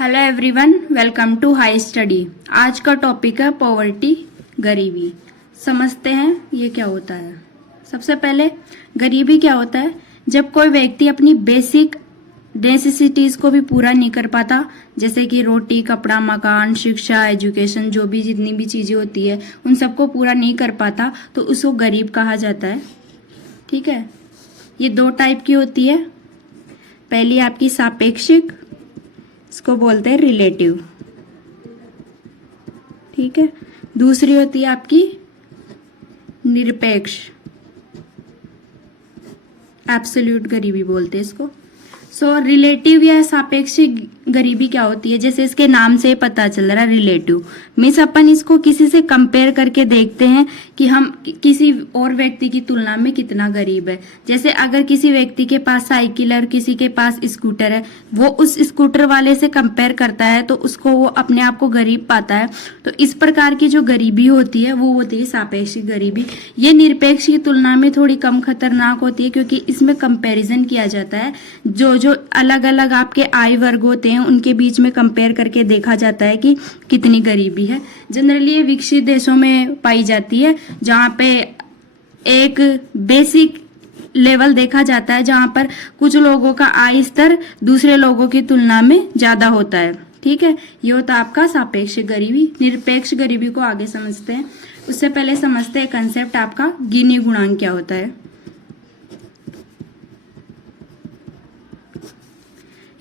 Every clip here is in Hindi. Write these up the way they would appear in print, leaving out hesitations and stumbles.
Hello everyone, welcome to high study. आज का टॉपिक है पॉवर्टी, गरीबी। समझते हैं ये क्या होता है। सबसे पहले गरीबी क्या होता है? जब कोई व्यक्ति अपनी बेसिक नेसेसिटीज को भी पूरा नहीं कर पाता, जैसे कि रोटी, कपड़ा, मकान, शिक्षा, एजुकेशन, जो भी जितनी भी चीजें होती है उन सबको पूरा नहीं कर पाता, तो उसको गरीब कहा जाता है। ठीक है, ये दो टाइप की होती है। पहली आपकी सापेक्षिक, इसको बोलते हैं रिलेटिव। ठीक है, दूसरी होती है आपकी निरपेक्ष, एब्सोल्यूट गरीबी बोलते हैं इसको। सो रिलेटिव या सापेक्षिक गरीबी क्या होती है? जैसे इसके नाम से पता चल रहा है, रिलेटिव मीन्स अपन इसको किसी से कंपेयर करके देखते हैं कि हम किसी और व्यक्ति की तुलना में कितना गरीब है। जैसे अगर किसी व्यक्ति के पास साइकिल है और किसी के पास स्कूटर है, वो उस स्कूटर वाले से कंपेयर करता है तो उसको वो अपने आप को गरीब पाता है। तो इस प्रकार की जो गरीबी होती है वो होती है सापेक्षिक गरीबी। ये निरपेक्ष की तुलना में थोड़ी कम खतरनाक होती है, क्योंकि इसमें कंपेरिजन किया जाता है। जो अलग अलग आपके आय वर्ग होते हैं उनके बीच में कंपेयर करके देखा जाता है कि कितनी गरीबी है। जनरली ये विकसित देशों में पाई जाती है, जहां पे एक बेसिक लेवल देखा जाता है, जहां पर कुछ लोगों का आय स्तर दूसरे लोगों की तुलना में ज्यादा होता है। ठीक है, ये होता है आपका सापेक्षिक गरीबी। निरपेक्ष गरीबी को आगे समझते हैं। उससे पहले समझते हैं कंसेप्ट आपका गिनी गुणांक क्या होता है।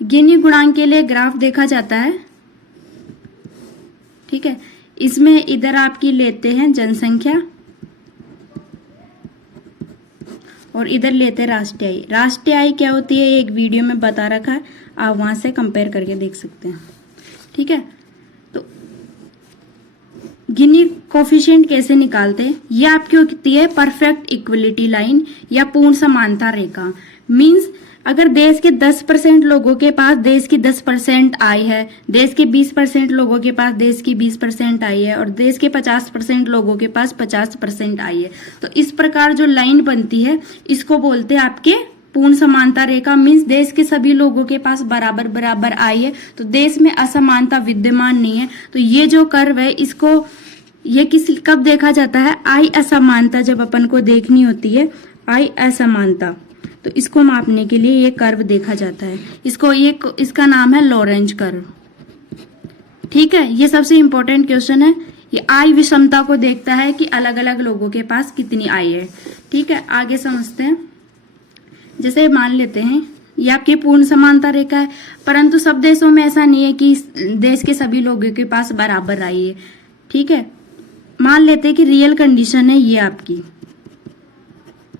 गिनी गुणांक के लिए ग्राफ देखा जाता है। ठीक है, इसमें इधर आपकी लेते हैं जनसंख्या और इधर लेते हैं राष्ट्रीय आय। राष्ट्रीय आय क्या होती है एक वीडियो में बता रखा है, आप वहां से कंपेयर करके देख सकते हैं। ठीक है, तो गिनी कोफिशिएंट कैसे निकालते हैं? ये आपकी होती है परफेक्ट इक्वलिटी लाइन या पूर्ण समानता रेखा। मींस अगर देश के 10% लोगों के पास देश की 10% आय है, देश के 20% लोगों के पास देश की 20% आय है और देश के 50% लोगों के पास 50% आय है, तो इस प्रकार जो लाइन बनती है इसको बोलते हैं आपके पूर्ण समानता रेखा। मींस देश के सभी लोगों के पास बराबर बराबर आय है, तो देश में असमानता विद्यमान नहीं है। तो ये जो कर्व है इसको ये कब देखा जाता है? आय असमानता जब अपन को देखनी होती है, आय असमानता, तो इसको मापने के लिए ये कर्व देखा जाता है। इसका नाम है लॉरेंज कर्व। ठीक है, ये सबसे इंपॉर्टेंट क्वेश्चन है। ये आय विषमता को देखता है कि अलग अलग लोगों के पास कितनी आय है। ठीक है, आगे समझते हैं। जैसे मान लेते हैं ये आपकी पूर्ण समानता रेखा है, परंतु सब देशों में ऐसा नहीं है कि देश के सभी लोगों के पास बराबर आय है। ठीक है, मान लेते हैं कि रियल कंडीशन है ये आपकी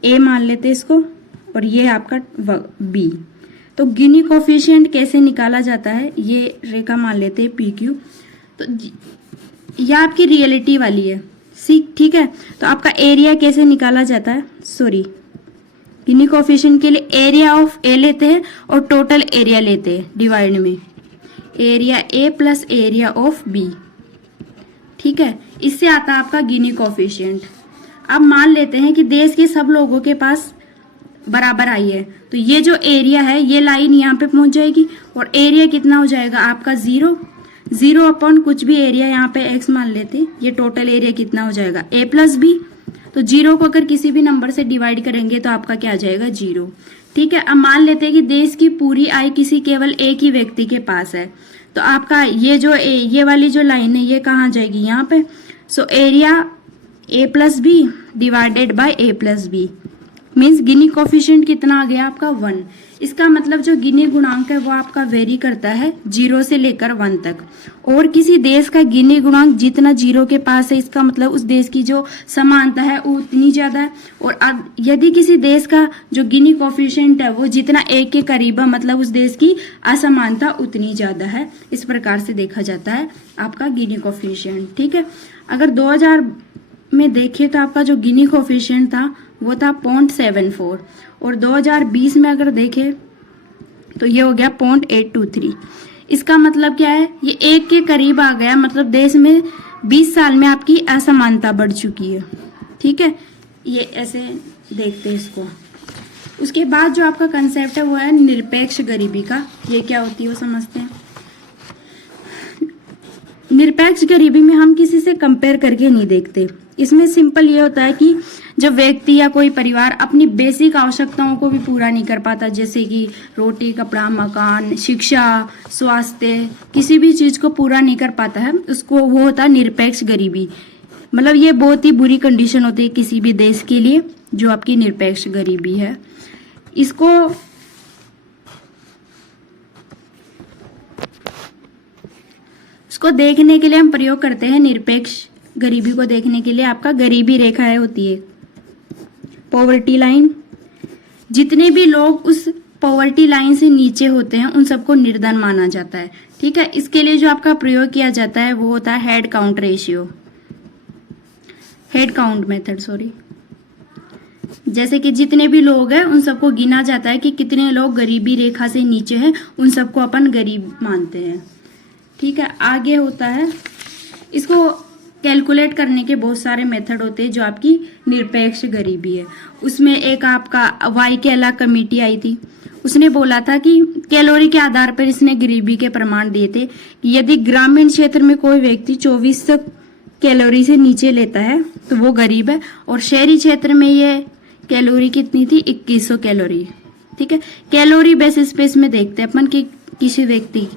ए मान लेते हैं इसको, और ये आपका बी। तो गिनी कोफिशिएंट कैसे निकाला जाता है? ये रेखा मान लेते हैं पी क्यू। तो ये आपकी रियलिटी वाली है सी। ठीक है, तो आपका एरिया कैसे निकाला जाता है? सॉरी, गिनी कोफिशिएंट के लिए एरिया ऑफ ए लेते हैं और टोटल एरिया लेते हैं डिवाइड में, area A plus area of B. ठीक है, इससे आता है आपका गिनी कोफिशिएंट। अब मान लेते हैं कि देश के सब लोगों के पास बराबर आई है, तो ये जो एरिया है ये लाइन यहाँ पे पहुंच जाएगी और एरिया कितना हो जाएगा आपका 0 अपॉन कुछ भी एरिया यहाँ पे x मान लेते, ये टोटल एरिया कितना हो जाएगा a प्लस बी। तो 0 को अगर किसी भी नंबर से डिवाइड करेंगे तो आपका क्या आ जाएगा 0। ठीक है, अब मान लेते हैं कि देश की पूरी आय किसी केवल एक ही व्यक्ति के पास है, तो आपका ये वाली जो लाइन है ये कहाँ जाएगी? यहाँ पे। So area a plus B divided by a plus B means Gini coefficient कितना आ गया आपका 1। इसका मतलब जो गिनी गुणांक है वो आपका वेरी करता है 0 से लेकर 1 तक, और किसी देश का गिनी गुणांक जितना 0 के पास है इसका मतलब उस देश की जो समानता है वो उतनी ज्यादा है, और यदि किसी देश का जो गिनी कोफिशिएंट है वो जितना 1 के करीब है मतलब उस देश की असमानता उतनी ज्यादा है। इस प्रकार से देखा जाता है आपका गिनी कोफिशिएंट। ठीक है, अगर 2000 में देखे तो आपका जो गिनी कोफिशिएंट था वो था 0.74, और 2020 में अगर देखे तो ये हो गया 0.823। इसका मतलब क्या है? ये 1 के करीब आ गया, मतलब देश में 20 साल में आपकी असमानता बढ़ चुकी है। ठीक है, ये ऐसे देखते हैं इसको। उसके बाद जो आपका कंसेप्ट है वो है निरपेक्ष गरीबी का। ये क्या होती है वो समझते हैं। निरपेक्ष गरीबी में हम किसी से कंपेयर करके नहीं देखते। इसमें सिंपल ये होता है कि जब व्यक्ति या कोई परिवार अपनी बेसिक आवश्यकताओं को भी पूरा नहीं कर पाता, जैसे कि रोटी, कपड़ा, मकान, शिक्षा, स्वास्थ्य, किसी भी चीज को पूरा नहीं कर पाता है, उसको वो होता है निरपेक्ष गरीबी। मतलब ये बहुत ही बुरी कंडीशन होती है किसी भी देश के लिए, जो आपकी निरपेक्ष गरीबी है। इसको देखने के लिए हम प्रयोग करते हैं। निरपेक्ष गरीबी को देखने के लिए आपका गरीबी रेखाएं होती है, पॉवर्टी लाइन। जितने भी लोग उस पॉवर्टी लाइन से नीचे होते हैं उन सबको निर्धन माना जाता है। ठीक है, इसके लिए जो आपका प्रयोग किया जाता है वो होता है head count ratio, head count method, sorry. जैसे कि जितने भी लोग हैं उन सबको गिना जाता है कि कितने लोग गरीबी रेखा से नीचे हैं, उन सबको अपन गरीब मानते हैं। ठीक है, आगे होता है, इसको कैलकुलेट करने के बहुत सारे मेथड होते हैं जो आपकी निरपेक्ष गरीबी है। उसमें एक आपका वाइकेला कमेटी आई थी, उसने बोला था कि कैलोरी के आधार पर इसने गरीबी के प्रमाण दिए थे कि यदि ग्रामीण क्षेत्र में कोई व्यक्ति 24 कैलोरी से नीचे लेता है तो वो गरीब है, और शहरी क्षेत्र में ये कैलोरी कितनी थी, 2100 कैलोरी। ठीक है, कैलोरी बेसिस पे इसमें देखते हैं अपन कि किसी व्यक्ति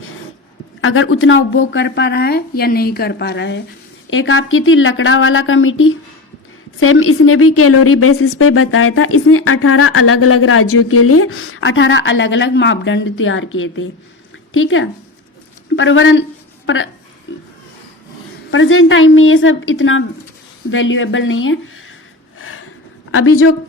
अगर उतना उपभोग कर पा रहा है या नहीं कर पा रहा है। एक आपकी थी लकड़ा वाला कमेटी, सेम इसने भी कैलोरी बेसिस पे बताया था। इसने 18 अलग अलग राज्यों के लिए 18 अलग अलग मापदंड तैयार किए थे। ठीक है, प्रेजेंट टाइम में ये सब इतना वैल्यूएबल नहीं है। अभी जो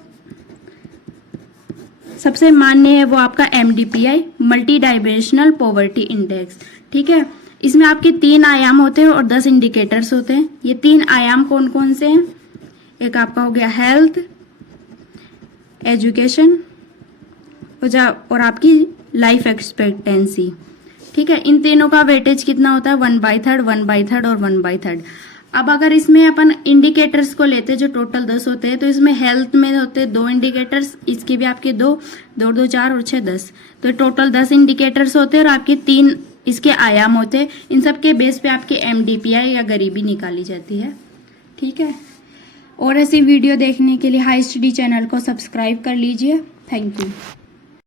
सबसे मान्य है वो आपका MDPI, multi dimensional poverty index. ठीक है, इसमें आपके 3 आयाम होते हैं और 10 इंडिकेटर्स होते हैं। ये 3 आयाम कौन कौन से हैं? एक आपका हो गया हेल्थ, एजुकेशन और आपकी लाइफ एक्सपेक्टेंसी। ठीक है, इन तीनों का वेटेज कितना होता है? 1/3, 1/3 और 1/3। अब अगर इसमें अपन इंडिकेटर्स को लेते जो टोटल 10 होते हैं, तो इसमें हेल्थ में होते 2 इंडिकेटर्स, इसके भी आपके 2, 2, 2, 4 और 6, 10, तो टोटल 10 इंडिकेटर्स होते हैं और आपके 3 इसके आयाम होते हैं। इन सब के बेस पे आपके MDPI या गरीबी निकाली जाती है। ठीक है, और ऐसी वीडियो देखने के लिए हाई स्टडी चैनल को सब्सक्राइब कर लीजिए। Thank you.